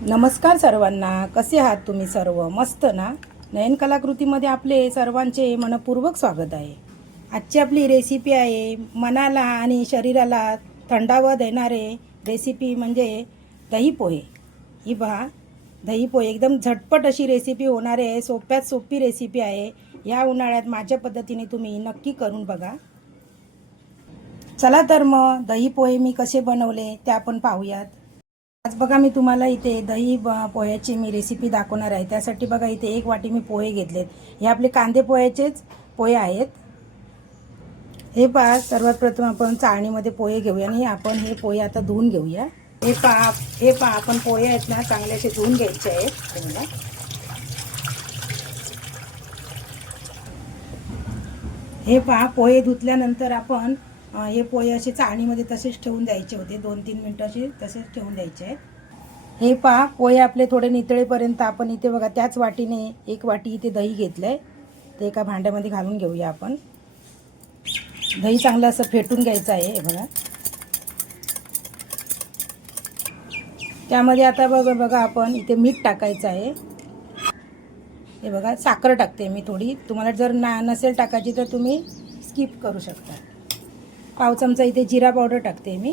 नमस्कार सर्वांना, कसे आहात तुम्ही सर्व? मस्त ना? नयन कलाकृतीमध्ये आपले सर्वांचे मनपूर्वक स्वागत आहे. आजची आपली रेसिपी आहे मनाला आणि शरीराला थंडावा देणारे रेसिपी म्हणजे दही पोहे. ही पहा, दही पोहे एकदम झटपट अशी रेसिपी होणार आहे. सोप्यात सोपी रेसिपी आहे. या उन्हाळ्यात माझ्या पद्धतीने तुम्ही नक्की करून बघा. चला तर मग दही पोहे मी कसे बनवले ते आपण पाहूयात. आज बघा मी तुम्हाला इथे दही पोह्याची मी रेसिपी दाखवणार आहे. त्यासाठी बघा इथे 1 वाटी मी पोहे घेतलेत. हे आपले कांदे पोह्याचेच पोहे आहेत. हे पहा, सर्वात प्रथम आपण चाळणीमध्ये पोहे घेऊया आणि आपण हे पोहे आता धुवून घेऊया. हे पहा आपण पोहे आहेत ना, चांगले असे धुवून घ्यायचे आहेत. हे पहा, पोहे धुतल्यानंतर आपण हे पोहे असे चाळणीमध्ये तसेच ठेवून द्यायचे होते. 2-3 मिनटं असे तसेच ठेवून द्यायचे आहेत. हे पहा, पोहे आपले थोडे नितळेपर्यंत आपण इथे बघा त्याच वाटीने 1 वाटी इथे दही घेतलंय. ते एका भांड्यामध्ये घालून घेऊया आपण. दही चांगलं असं फेटून घ्यायचं आहे. हे बघा, त्यामध्ये आता बघा आपण इथे मीठ टाकायचं आहे. हे बघा, साखर टाकते मी थोडी. तुम्हाला जर नसेल टाकायची तर तुम्ही स्किप करू शकता. पाव चमचा इथे जिरा पावडर टाकते मी.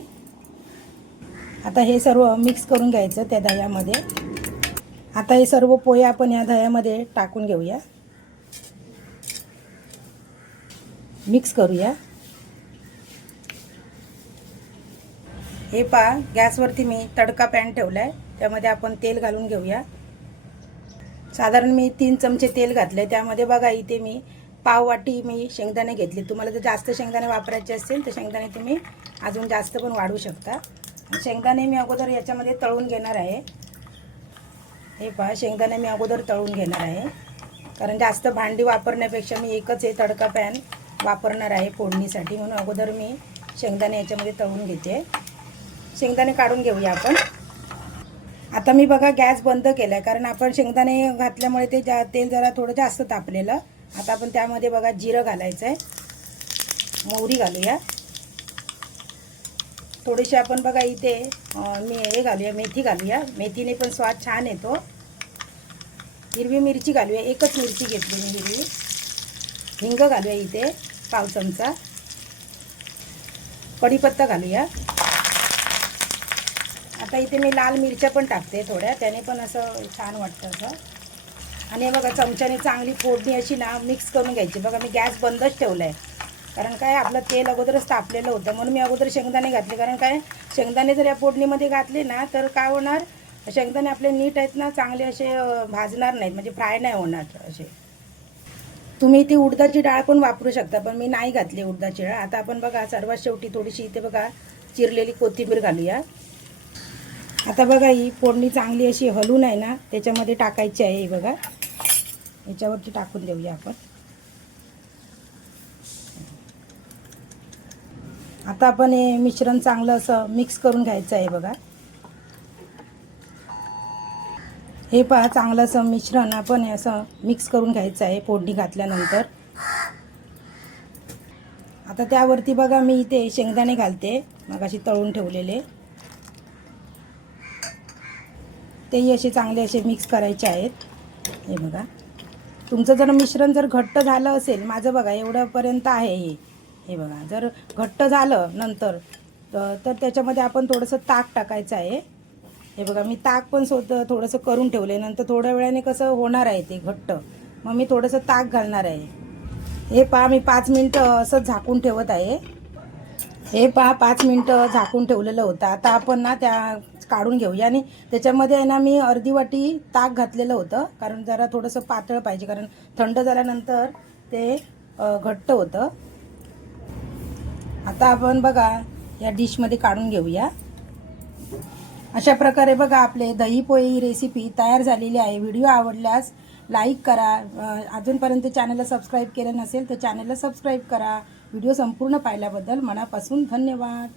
आता हे सर्व मिक्स करून घ्यायचं त्या दह्यामध्ये. आता हे सर्व पोहे आपण या दह्यामध्ये टाकून घेऊया, मिक्स करूया. हे पहा, गॅसवरती मी तडका पॅन ठेवला आहे. त्यामध्ये आपण तेल घालून घेऊया. साधारण मी 3 चमचे तेल घातले. त्यामध्ये बघा इथे मी पाव वाटी मी शेंगदाणे घेतले. तुम्हाला जर जास्त शेंगदाणे वापरायचे असतील तर शेंगदाणे तुम्ही अजून जास्त पण वाढवू शकता. शेंगदाणे मी अगोदर याच्यामध्ये तळून घेणार आहे. हे पहा, शेंगदाणे मी अगोदर तळून घेणार आहे, कारण जास्त भांडी वापरण्यापेक्षा मी एकच हे तडका पॅन वापरणार आहे फोडणीसाठी. म्हणून अगोदर मी शेंगदाणे याच्यामध्ये तळून घेते. शेंगदाणे काढून घेऊया आपण. आता मी बघा गॅस बंद केला आहे, कारण आपण शेंगदाणे घातल्यामुळे ते तेल जरा थोडं जास्त तापलेलं. आता आपण त्यामध्ये बघा जिरं घालायचं आहे, मोहरी घालूया. थोडीशी आपण बघा इथे हे घालूया, मेथी घालूया. मेथीने पण स्वाद छान येतो. हिरवी मिरची घालूया, एकच मिरची घेतली मी हिरवी. हिंग घालूया इथे पाव चमचा. कढीपत्ता घालूया. आता इथे मी लाल मिरच्या पण टाकते थोड्या, त्याने पण असं छान वाटतं असं. आणि बघा चमच्याने चांगली फोडणी अशी ना मिक्स करून घ्यायची. बघा मी गॅस बंदच ठेवला आहे, कारण काय आपलं तेल अगोदरच तापलेलं होतं. म्हणून मी अगोदर शेंगदाणे घातले, कारण काय शेंगदाणे जर या फोडणीमध्ये घातले ना तर काय होणार, शेंगदाणे आपले नीट आहेत ना, चांगले असे भाजणार नाहीत, म्हणजे फ्राय नाही होणार असे. तुम्ही ती उडदाची डाळ पण वापरू शकता, पण मी नाही घातली उडदाची डाळ. आता आपण बघा सर्वात शेवटी थोडीशी इथे बघा चिरलेली कोथिंबीर घालूया. आता बघा ही फोडणी चांगली अशी हलून आहे ना त्याच्यामध्ये टाकायची आहे. हे बघा, याच्यावरती टाकून देऊया आपण. आता आपण हे मिश्रण चांगलं असं मिक्स करून घ्यायचं आहे. बघा, हे पहा, चांगलं असं मिश्रण आपण असं मिक्स करून घ्यायचं आहे फोडणी घातल्यानंतर. आता त्यावरती बघा मी इथे शेंगदाणे घालते, मगाशी तळून ठेवलेले. तेही असे चांगले असे मिक्स करायचे आहेत. हे बघा, तुमचं जर मिश्रण जर घट्ट झालं असेल, माझं बघा एवढंपर्यंत आहे हे बघा. जर घट्ट झालं नंतर तर त्याच्यामध्ये आपण थोडंसं ताक टाकायचं आहे. हे बघा, मी ताक पण थोडंसं करून ठेवले. नंतर थोड्या वेळाने कसं होणार आहे ते घट्ट, मग मी थोडंसं ताक घालणार आहे. हे पहा, मी 5 मिनटं असं झाकून ठेवत आहे. हे पहा, 5 मिनटं झाकून ठेवलेलं होतं. आता आपण ना त्या काढून घेऊया. आणि त्याच्यामध्ये आहे ना मी अर्धी वाटी ताक घातलेलं होतं, कारण जरा थोडंसं पातळ पाहिजे, कारण थंड झाल्यानंतर ते घट्ट होतं. आता आपण बघा या डिशमध्ये काढून घेऊया. अशा प्रकारे बघा आपले दही पोहे ही रेसिपी तयार झालेली आहे. व्हिडिओ आवडल्यास लाईक करा. अजूनपर्यंत चॅनलला सबस्क्राईब केलं नसेल तर चॅनलला सबस्क्राईब करा. व्हिडिओ संपूर्ण पाहिल्याबद्दल मनापासून धन्यवाद.